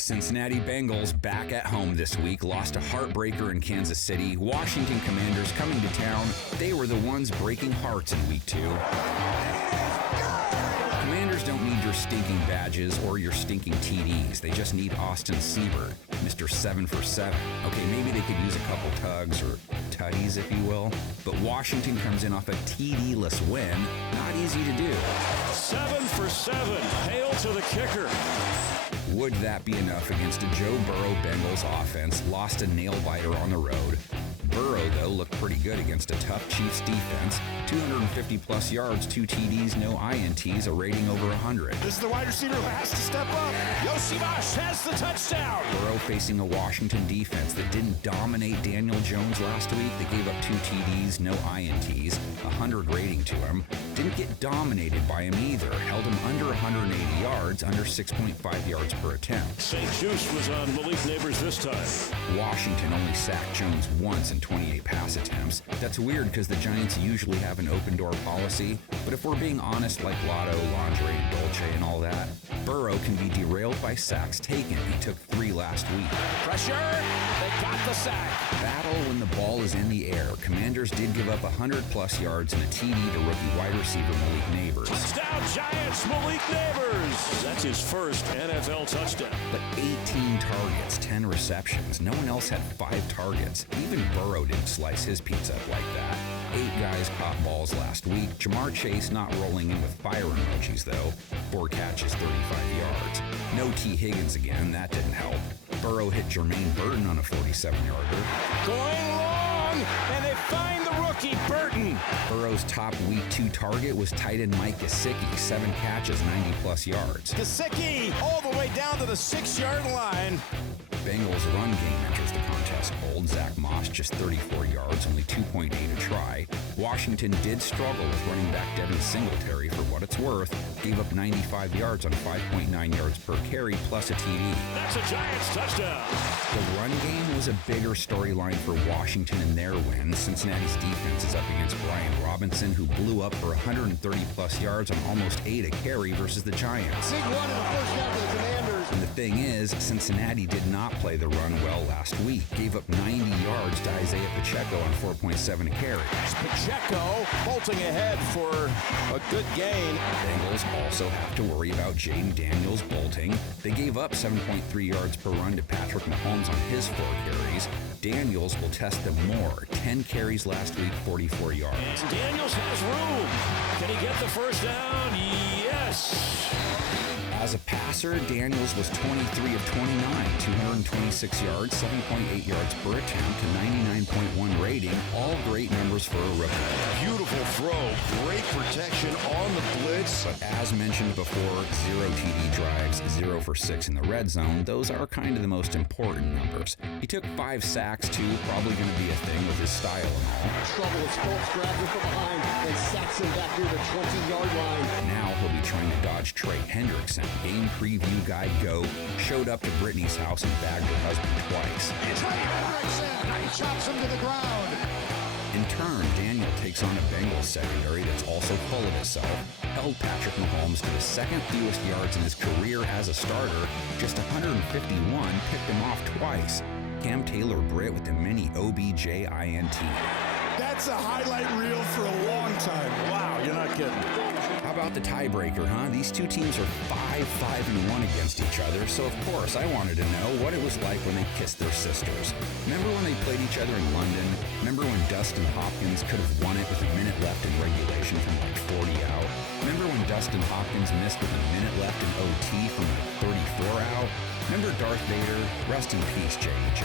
Cincinnati Bengals back at home this week lost a heartbreaker in Kansas City. Washington Commanders coming to town. They were the ones breaking hearts in week 2. Commanders don't need your stinking badges or your stinking TDs. They just need Austin Siebert, Mr. 7 for 7. Okay, maybe they could use a couple tugs or tutties, if you will. But Washington comes in off a TD-less win. Not easy to do. 7 for 7. Hail to the kicker. Would that be enough against a Joe Burrow Bengals offense? Lost a nail-biter on the road. Burrow, though, looked pretty good against a tough Chiefs defense. 250-plus yards, 2 TDs, no INTs, a rating over 100. This is the wide receiver who has to step up. Yosivash has the touchdown. Burrow facing a Washington defense that didn't dominate Daniel Jones last week. They gave up 2 TDs, no INTs, 100 rating to him. Didn't get dominated by him either. Held him under 180 yards, under 6.5 yards per attempt. St. Juice was on Malik Neighbors this time. Washington only sacked Jones once in 28 pass attempts. That's weird because the Giants usually have an open door policy, but if we're being honest, like Lotto, Lingerie, Dolce, and all that, Burrow can be derailed by sacks taken. He took 3 last week. Pressure! They got the sack. Battle when the ball is in the air. Commanders did give up 100-plus yards and a TD to rookie wide receiver Malik Neighbors. Touchdown Giants, Malik Neighbors! That's his first NFL touchdown. But 18 targets, 10 receptions. No one else had 5 targets. Even Burrow didn't slice his pizza up like that. 8 guys caught balls last week. Jamar Chase not rolling in with fire emojis, though. 4 catches, 35 yards. No T. Higgins again. That didn't help. Burrow hit Jermaine Burton on a 47-yarder. Going long, and they find the rookie, Burton. Burrow's top Week 2 target was tight end Mike Gesicki, 7 catches, 90-plus yards. Gesicki all the way down to the 6-yard line. Bengals run game enters the contest cold. Zach Moss just 34 yards, only 2.8 a try. Washington did struggle with running back Devin Singletary for what it's worth. Gave up 95 yards on 5.9 yards per carry plus a TD. That's a Giants touchdown. The run game was a bigger storyline for Washington in their win. Cincinnati's defense is up against Brian Robinson, who blew up for 130-plus yards on almost 8 a carry versus the Giants. Big one in the first half of the Commanders. And the thing is, Cincinnati did not play the run well last week. Gave up 90 yards to Isaiah Pacheco on 4.7 a carry. Pacheco bolting ahead for a good gain. Bengals also have to worry about Jaden Daniels bolting. They gave up 7.3 yards per run to Patrick Mahomes on his 4 carries. Daniels will test them more. 10 carries last week, 44 yards. And Daniels has room. Can he get the first down? Yes. As a passer, Daniels was 23 of 29, 226 yards, 7.8 yards per attempt, a 99.1 rating. All great numbers for a rookie. Beautiful throw, great protection on the blitz. But as mentioned before, 0 TD drives, 0 for 6 in the red zone. Those are kind of the most important numbers. He took 5 sacks too, probably going to be a thing with his style and all. Trouble as Phillips grabs him from behind and sacks him back near the 20-yard line. Now he'll be trying to dodge Trey Hendrickson. Game preview guy Go showed up to Brittany's house and bagged her husband twice. Trey Hendrickson! He chops him to the ground. In turn, Daniel takes on a Bengals secondary that's also full of itself. Held Patrick Mahomes to the second fewest yards in his career as a starter, just 151, picked him off twice. Cam Taylor-Britt with the mini OBJ-INT. That's a highlight reel for a long time. Wow, you're not kidding. How about the tiebreaker, huh? These two teams are 5-1 against each other, so of course I wanted to know what it was like when they kissed their sisters. Remember when they played each other in London? Remember when Dustin Hopkins could have won it with a minute left in regulation from like 40 out? Remember when Dustin Hopkins missed with a minute left in OT from like 34 out? Remember Darth Vader? Rest in peace, J.E.J.